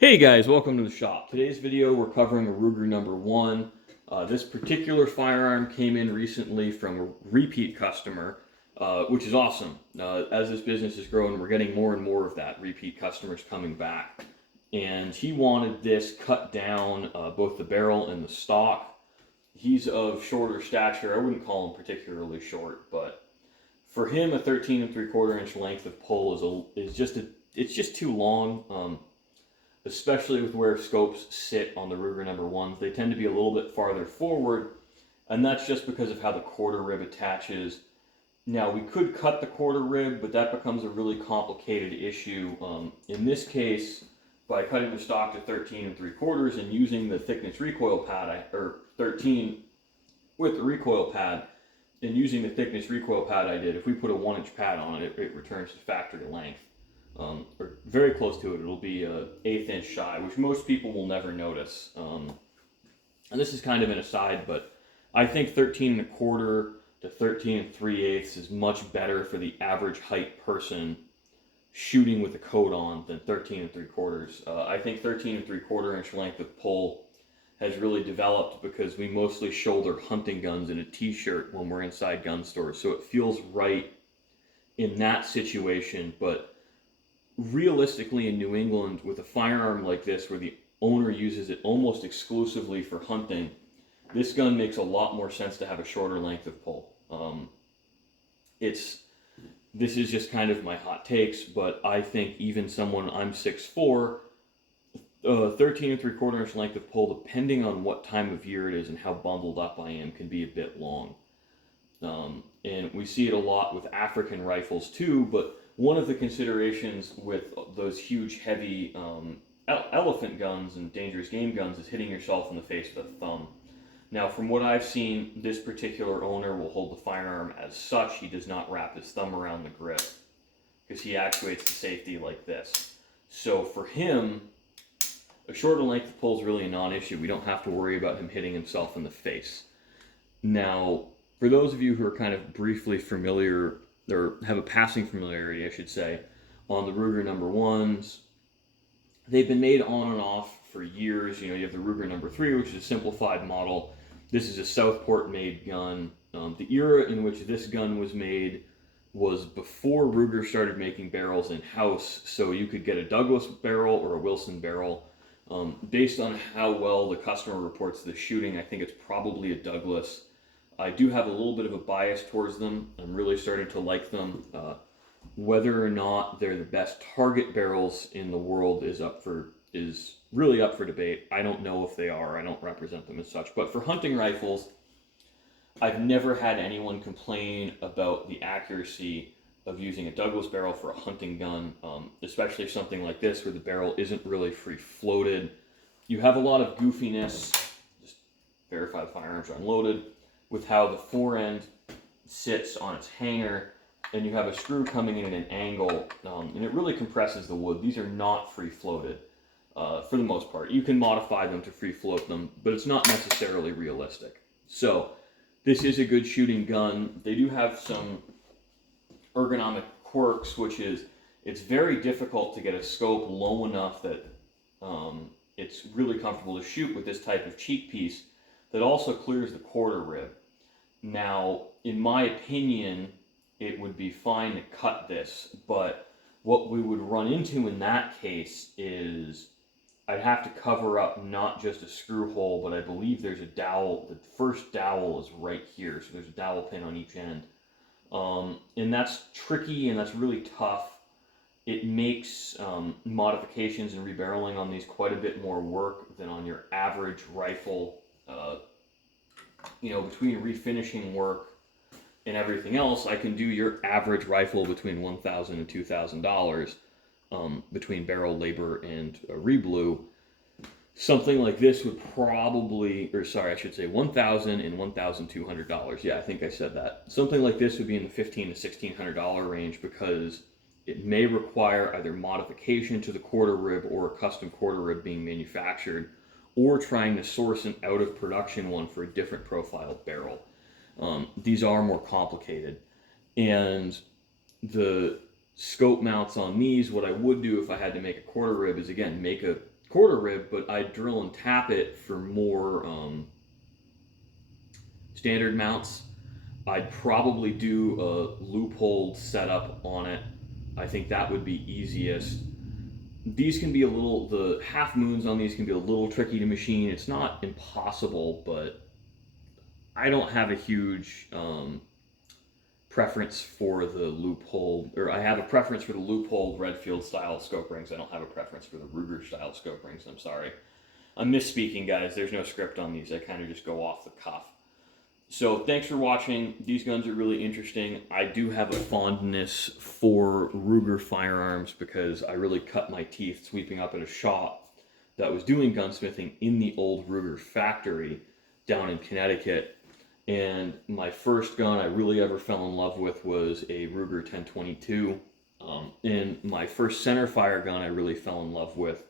Hey guys, welcome to the shop. Today's video we're covering a Ruger number 1. This particular firearm came in recently from a repeat customer, which is awesome. As this business is growing, we're getting more and more of that, repeat customers coming back. And he wanted this cut down, both the barrel and the stock. He's of shorter stature. I wouldn't call him particularly short, but for him, a 13 and 3/4 inch length of pull it's just too long. Especially with where scopes sit on the Ruger number 1s. They tend to be a little bit farther forward, and that's just because of how the quarter rib attaches. Now, we could cut the quarter rib, but that becomes a really complicated issue. In this case, by cutting the stock to 13 and 3/4 and using the thickness recoil pad, or 13 with the recoil pad, and using the thickness recoil pad I did, if we put a 1-inch pad on it, it returns to factory length. Or very close to it. It'll be an 1/8 inch shy, which most people will never notice. And this is kind of an aside, but I think 13 1/4 to 13 3/8 is much better for the average height person shooting with a coat on than 13 3/4. I think 13 3/4 inch length of pull has really developed because we mostly shoulder hunting guns in a t-shirt when we're inside gun stores, so it feels right in that situation. But realistically, in New England, with a firearm like this where the owner uses it almost exclusively for hunting, this gun makes a lot more sense to have a shorter length of pull. This is just kind of my hot takes, but I think even someone, I'm 6'4", 13 and 3/4 inch length of pull, depending on what time of year it is and how bundled up I am, can be a bit long. And we see it a lot with African rifles too, but one of the considerations with those huge, heavy elephant guns and dangerous game guns is hitting yourself in the face with a thumb. Now, from what I've seen, this particular owner will hold the firearm as such. He does not wrap his thumb around the grip because he actuates the safety like this. So for him, a shorter length of pull is really a non-issue. We don't have to worry about him hitting himself in the face. Now, for those of you who are kind of briefly familiar, or have a passing familiarity, I should say, on the Ruger number 1s, they've been made on and off for years. You have the Ruger number 3, which is a simplified model. This is a Southport-made gun. The era in which this gun was made was before Ruger started making barrels in-house, so you could get a Douglas barrel or a Wilson barrel. Based on how well the customer reports the shooting, I think it's probably a Douglas. I do have a little bit of a bias towards them. I'm really starting to like them. Whether or not they're the best target barrels in the world is really up for debate. I don't know if they are. I don't represent them as such. But for hunting rifles, I've never had anyone complain about the accuracy of using a Douglas barrel for a hunting gun, especially something like this where the barrel isn't really free floated. You have a lot of goofiness. Just verify the firearms are unloaded, with how the forend sits on its hanger, and you have a screw coming in at an angle, and it really compresses the wood. These are not free floated for the most part. You can modify them to free float them, but it's not necessarily realistic. So this is a good shooting gun. They do have some ergonomic quirks, which is it's very difficult to get a scope low enough that it's really comfortable to shoot with this type of cheek piece that also clears the quarter rib. Now, in my opinion, it would be fine to cut this, but what we would run into in that case is I'd have to cover up not just a screw hole, but I believe there's a dowel. The first dowel is right here, so there's a dowel pin on each end. And that's tricky and that's really tough. It makes modifications and rebarreling on these quite a bit more work than on your average rifle. Between refinishing work and everything else, I can do your average rifle between $1,000 and $2,000 between barrel, labor, and reblue. Something like this would probably, I should say $1,000 and $1,200. Yeah, I think I said that. Something like this would be in the $1,500 to $1,600 range because it may require either modification to the quarter rib or a custom quarter rib being manufactured, or trying to source an out-of-production one for a different profile barrel. These are more complicated. And the scope mounts on these, what I would do if I had to make a quarter rib is, again, make a quarter rib, but I'd drill and tap it for more standard mounts. I'd probably do a loophole setup on it. I think that would be easiest. These can be the half moons on these can be a little tricky to machine. It's not impossible, but I don't have a huge preference for the loophole, or I have a preference for the loophole Redfield style scope rings. I don't have a preference for the Ruger style scope rings. I'm sorry. I'm misspeaking, guys. There's no script on these. I kind of just go off the cuff. So thanks for watching. These guns are really interesting. I do have a fondness for Ruger firearms because I really cut my teeth sweeping up at a shop that was doing gunsmithing in the old Ruger factory down in Connecticut. And my first gun I really ever fell in love with was a Ruger 1022. And my first centerfire gun I really fell in love with,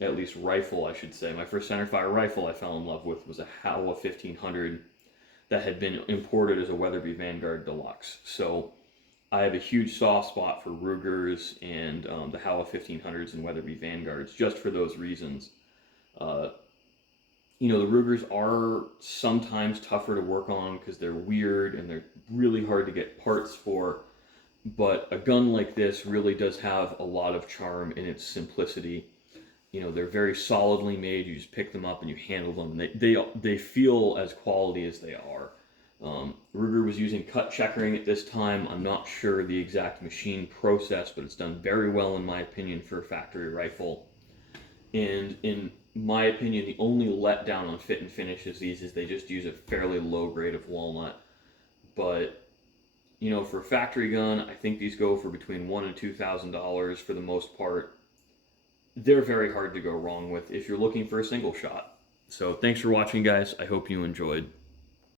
at least rifle I should say, my first centerfire rifle I fell in love with was a Howa 1500 that had been imported as a Weatherby Vanguard Deluxe. So I have a huge soft spot for Rugers and the Howa 1500s and Weatherby Vanguards just for those reasons. You know, the Rugers are sometimes tougher to work on because they're weird and they're really hard to get parts for. But a gun like this really does have a lot of charm in its simplicity. You know, they're very solidly made. You just pick them up and you handle them. They feel as quality as they are. Ruger was using cut checkering at this time. I'm not sure the exact machine process, but it's done very well in my opinion for a factory rifle. And in my opinion, the only letdown on fit and finish is they just use a fairly low grade of walnut. But you know, for a factory gun, I think these go for between $1,000 and $2,000 for the most part. They're very hard to go wrong with if you're looking for a single shot. So thanks for watching, guys. I hope you enjoyed.